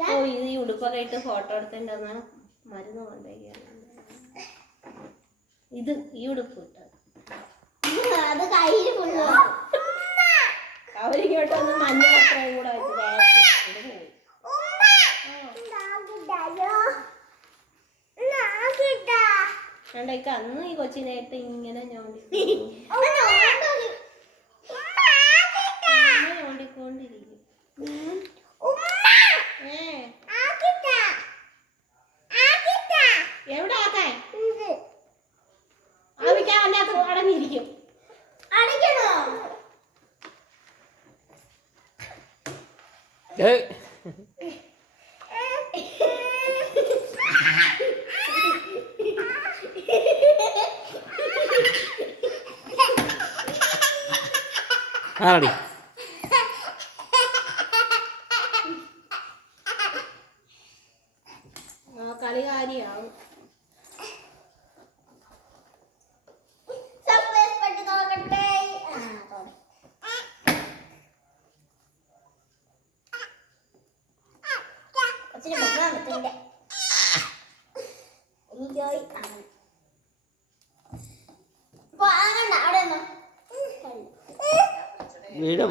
ഓ ഇത് ഈ ഉടുപ്പൊക്കെ ഇട്ട് ഫോട്ടോ എടുത്തിട്ടുണ്ടെന്ന് മരുന്ന് കൊണ്ടുപോയി. ഇത് ഈ ഉടുപ്പ് ഇട്ടത് അത് കയ്യില് ഫുള്ള് അവരിങ്ങോട്ടൊന്ന് മഞ്ഞ അത്രയും കൂടെ കണ്ടേക്ക അന്ന് ഈ കൊച്ചിനായിട്ട് ഇങ്ങനെ ഞോണ്ടിക്കൊണ്ടിരിക്കും. എവിടെ ആക്കാൻ ആവിക്കാൻ അതിനകത്ത് അടങ്ങിയിരിക്കും. ആടി കളികാരിയാവും. വീടും